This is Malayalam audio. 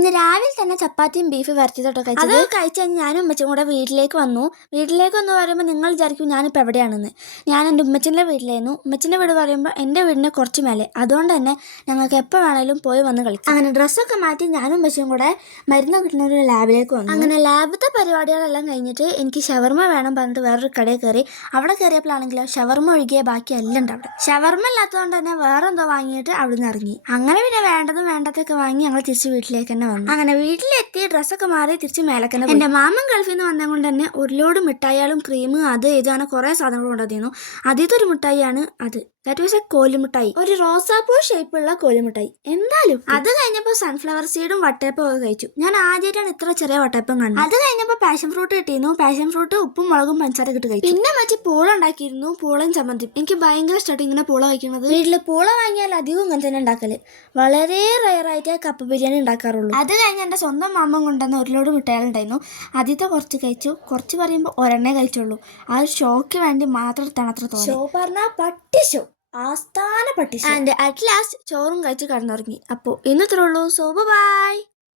ഇന്ന് രാവിലെ തന്നെ ചപ്പാത്തിയും ബീഫ് വരച്ചതോട്ടോ കഴിച്ചത്. അത് കഴിച്ച് കഴിഞ്ഞ് ഞാനും ഉമ്മച്ചും കൂടെ വീട്ടിലേക്ക് വന്നു പറയുമ്പോൾ നിങ്ങൾ വിചാരിക്കും ഞാനിപ്പോൾ എവിടെയാണെന്ന്. ഞാൻ എൻ്റെ ഉമ്മച്ചിൻ്റെ വീട്ടിലായിരുന്നു. ഉമ്മച്ചിൻ്റെ വീട് പറയുമ്പോൾ എൻ്റെ വീടിൻ്റെ കുറച്ച് മേലെ, അതുകൊണ്ട് തന്നെ ഞങ്ങൾക്ക് എപ്പോൾ വേണമെങ്കിലും പോയി വന്ന് കളിക്കാം. അങ്ങനെ ഡ്രസ്സൊക്കെ മാറ്റി ഞാനും ഉമ്മച്ചും കൂടെ മരുന്ന് കിട്ടുന്ന ഒരു ലാബിലേക്ക് വന്നു. അങ്ങനെ ലാബത്തെ പരിപാടികളെല്ലാം കഴിഞ്ഞിട്ട് എനിക്ക് ഷവർമ വേണം പറഞ്ഞിട്ട് വേറൊരു കടയിൽ കയറി. അവിടെ കയറിയപ്പോഴാണെങ്കിലോ ഷവർമ ഒഴികിയ ബാക്കി എല്ലാം ഉണ്ട് അവിടെ. ഷവർമ ഇല്ലാത്തതുകൊണ്ട് തന്നെ വേറെ എന്തോ വാങ്ങിയിട്ട് അവിടെ നിന്ന് ഇറങ്ങി. അങ്ങനെ പിന്നെ വേണ്ടതും വേണ്ടതൊക്കെ വാങ്ങി ഞങ്ങൾ തിരിച്ച് വീട്ടിലേക്ക് തന്നെ വന്നു. അങ്ങനെ വീട്ടിലെത്തി ഡ്രസ്സൊക്കെ മാറി തിരിച്ച് മേലക്കന്നെ. എൻ്റെ മാമൻ ഗൾഫിൽ നിന്ന് വന്നത് കൊണ്ട് തന്നെ ഒരു ലോഡ് മിഠായികളും ക്രീമും അത് ഇതാണ് കുറേ സാധനങ്ങൾ കൊണ്ടുവന്നിരുന്നു. ആദ്യത്തെ ഒരു മിഠായിയാണ് അത്. ദാറ്റ് വാസ് എ കോലുമിഠായി, ഒരു റോസാപ്പൂ ഷേപ്പുള്ള കോലുമിഠായി. എന്തായാലും അത് കഴിഞ്ഞപ്പോൾ സൺഫ്ലവർ സീഡും വട്ടയപ്പം ഒക്കെ കഴിച്ചു. ഞാൻ ആദ്യമായിട്ടാണ് ഇത്ര ചെറിയ വട്ടയപ്പം കണ്ടത്. അത് കഴിഞ്ഞപ്പോൾ പാഷൻ ഫ്രൂട്ട് കിട്ടിയിരുന്നു. പാഷൻ ഫ്രൂട്ട് ഉപ്പും മുളകും പഞ്ചസാര ഇട്ട് കഴിച്ചു. പിന്നെ മറ്റേ പൂള ഉണ്ടാക്കിയിരുന്നു, പൂളയും ചമ്മന്തിയും. എനിക്ക് ഭയങ്കര ഇഷ്ടമായിട്ട് ഇങ്ങനെ പൂള കഴിക്കുന്നത്. വീട്ടിൽ പൂള വാങ്ങിയാൽ അധികം ഇങ്ങനെ തന്നെ ഉണ്ടാക്കല്. വളരെ റയറായിട്ട് കപ്പ ബിരിയാണി ഉണ്ടാക്കാറുള്ളൂ. അത് കഴിഞ്ഞ് എൻ്റെ സ്വന്തം മാമൻ കൊണ്ടുവന്ന ഒരു ലോഡ് മിഠായികളുണ്ടായിരുന്നു. ആദ്യത്തെ കുറച്ച് കഴിച്ചു. കുറച്ച് പറയുമ്പോൾ ഒരെണ്ണേ കഴിച്ചുള്ളൂ. ആ ഒരു ഷോക്ക് വേണ്ടി മാത്രം എടുത്താണ് തോന്നി. ഷോ പറഞ്ഞാൽ പട്ടി ഷോ, ആസ്ഥാന പട്ടി. ആൻഡ് അറ്റ് ലാസ്റ്റ് ചോറും കഴിച്ച് കടന്നുറങ്ങി. അപ്പോൾ ഇന്നത്രേ ഉള്ളൂ. So by.